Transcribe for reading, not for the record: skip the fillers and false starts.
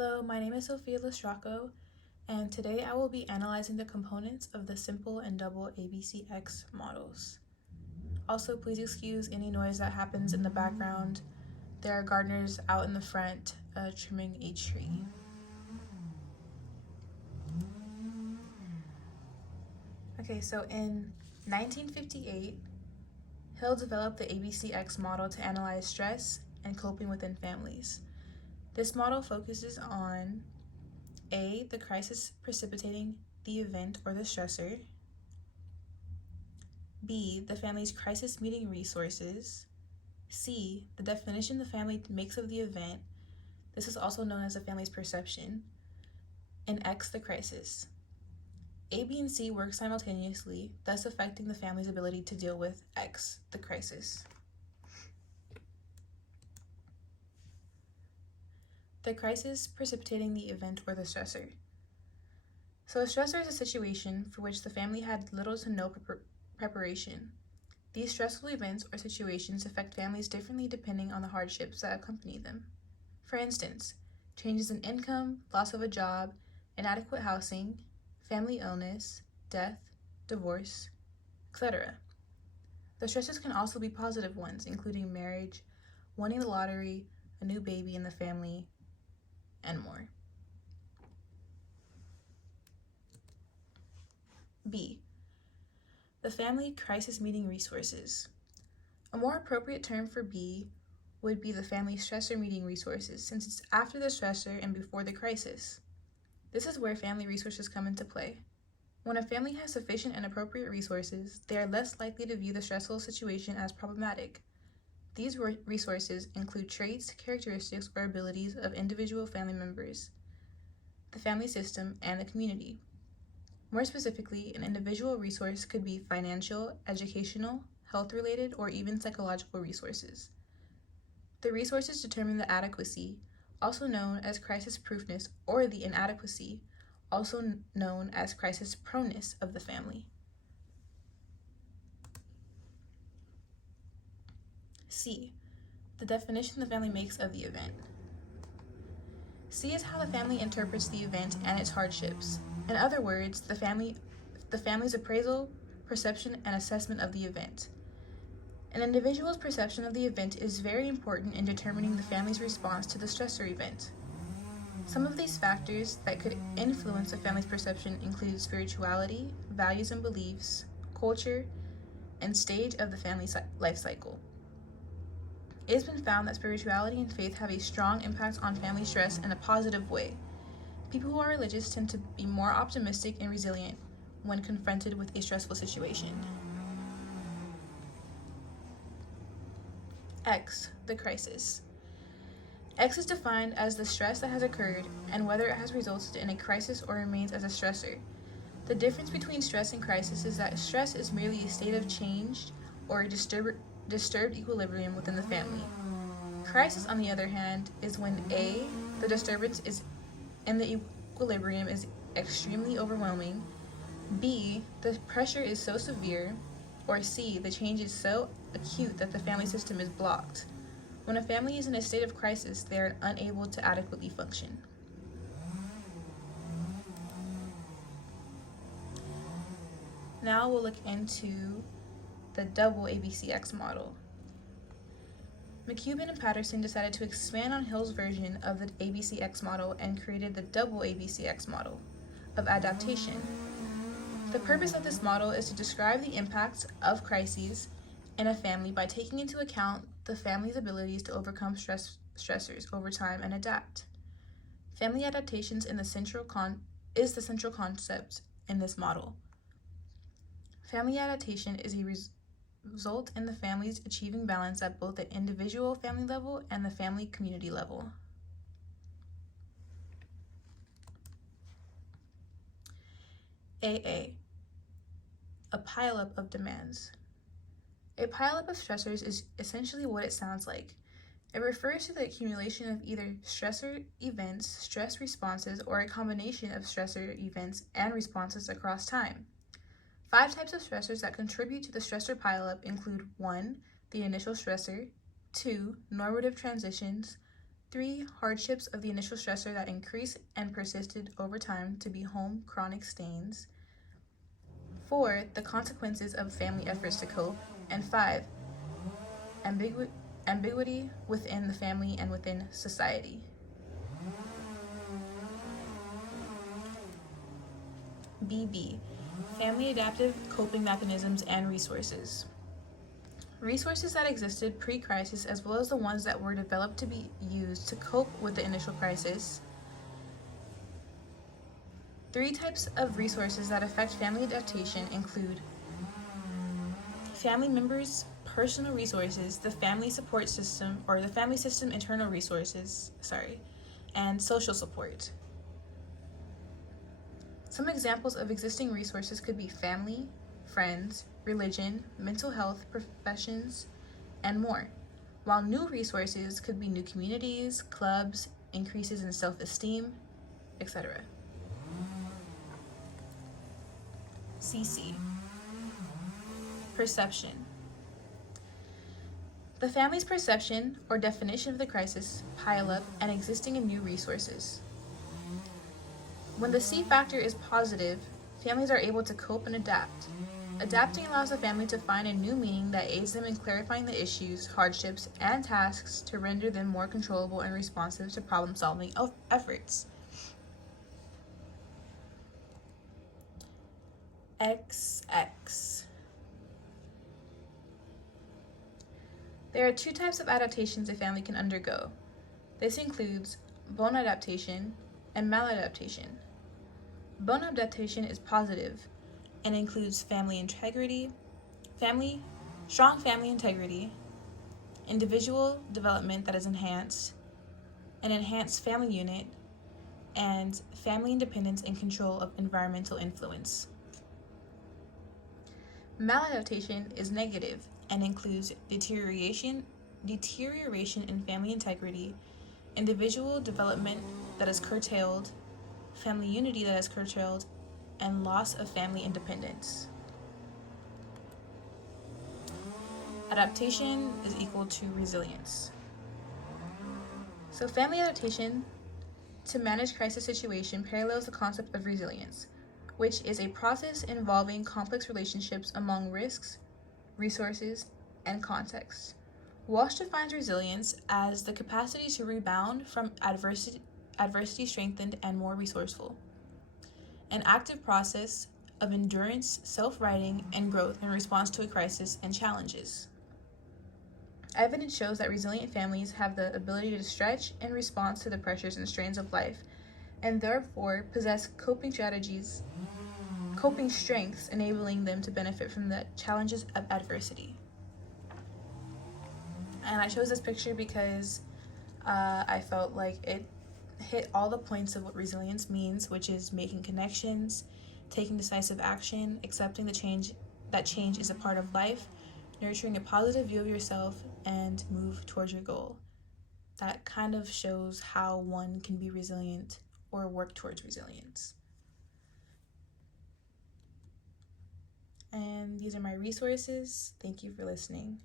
Hello, my name is Sophia Lastraco, and today I will be analyzing the components of the simple and double ABCX models. Also, please excuse any noise that happens in the background. There are gardeners out in the front trimming a tree. Okay, so in 1958, Hill developed the ABCX model to analyze stress and coping within families. This model focuses on A, the crisis precipitating the event or the stressor. B, the family's crisis meeting resources. C, the definition the family makes of the event. This is also known as the family's perception. And X, the crisis. A, B, and C work simultaneously, thus affecting the family's ability to deal with X, the crisis. The crisis precipitating the event or the stressor. So a stressor is a situation for which the family had little to no preparation. These stressful events or situations affect families differently depending on the hardships that accompany them. For instance, changes in income, loss of a job, inadequate housing, family illness, death, divorce, etc. The stressors can also be positive ones, including marriage, winning the lottery, a new baby in the family, and more. B, the family crisis meeting resources. A more appropriate term for B would be the family stressor meeting resources, since it's after the stressor and before the crisis. This is where family resources come into play. When a family has sufficient and appropriate resources, they are less likely to view the stressful situation as problematic. These resources include traits, characteristics, or abilities of individual family members, the family system, and the community. More specifically, an individual resource could be financial, educational, health-related, or even psychological resources. The resources determine the adequacy, also known as crisis proofness, or the inadequacy, also known as crisis proneness of the family. C, the definition the family makes of the event. C is how the family interprets the event and its hardships. In other words, the family's appraisal, perception, and assessment of the event. An individual's perception of the event is very important in determining the family's response to the stressor event. Some of these factors that could influence a family's perception include spirituality, values and beliefs, culture, and stage of the family's life cycle. It has been found that spirituality and faith have a strong impact on family stress in a positive way. People who are religious tend to be more optimistic and resilient when confronted with a stressful situation. X, the crisis. X is defined as the stress that has occurred and whether it has resulted in a crisis or remains as a stressor. The difference between stress and crisis is that stress is merely a state of change or a disturbed equilibrium within the family. Crisis, on the other hand, is when A, the disturbance is in the equilibrium is extremely overwhelming, B, the pressure is so severe, or C, the change is so acute that the family system is blocked. When a family is in a state of crisis, they are unable to adequately function. Now we'll look into the double ABCX model. McCubbin and Patterson decided to expand on Hill's version of the ABCX model and created the double ABCX model of adaptation. The purpose of this model is to describe the impacts of crises in a family by taking into account the family's abilities to overcome stressors over time and adapt. Family adaptations is the central concept in this model. Family adaptation is a result in the families achieving balance at both the individual family level and the family community level. AA, a pileup of demands. A pileup of stressors is essentially what it sounds like. It refers to the accumulation of either stressor events, stress responses, or a combination of stressor events and responses across time. 5 types of stressors that contribute to the stressor pileup include 1, the initial stressor, 2, normative transitions, 3. Hardships of the initial stressor that increased and persisted over time to be home chronic stains. 4. The consequences of family efforts to cope. And 5. Ambiguity within the family and within society. BB. Family adaptive coping mechanisms and resources. Resources that existed pre-crisis as well as the ones that were developed to be used to cope with the initial crisis. 3 types of resources that affect family adaptation include family members' personal resources, the family support system, or the family system internal resources, and social support. Some examples of existing resources could be family, friends, religion, mental health, professions, and more, while new resources could be new communities, clubs, increases in self-esteem, etc. CC. Perception. The family's perception or definition of the crisis, pile-up, and existing and new resources. When the C factor is positive, families are able to cope and adapt. Adapting allows the family to find a new meaning that aids them in clarifying the issues, hardships, and tasks to render them more controllable and responsive to problem-solving efforts. XX. There are 2 types of adaptations a family can undergo. This includes bone adaptation and maladaptation. Bone adaptation is positive and includes strong family integrity, individual development that is enhanced, an enhanced family unit, and family independence and control of environmental influence. Maladaptation is negative and includes deterioration in family integrity, individual development that is curtailed, family unity that is curtailed, and loss of family independence. Adaptation is equal to resilience. So family adaptation to manage crisis situation parallels the concept of resilience, which is a process involving complex relationships among risks, resources, and contexts. Walsh defines resilience as the capacity to rebound from adversity strengthened and more resourceful. An active process of endurance, self-righting, and growth in response to a crisis and challenges. Evidence shows that resilient families have the ability to stretch in response to the pressures and strains of life, and therefore possess coping strengths, enabling them to benefit from the challenges of adversity. And I chose this picture because I felt like it hit all the points of what resilience means, which is making connections, taking decisive action, accepting that change is a part of life, nurturing a positive view of yourself, and move towards your goal. That kind of shows how one can be resilient or work towards resilience. And these are my resources. Thank you for listening.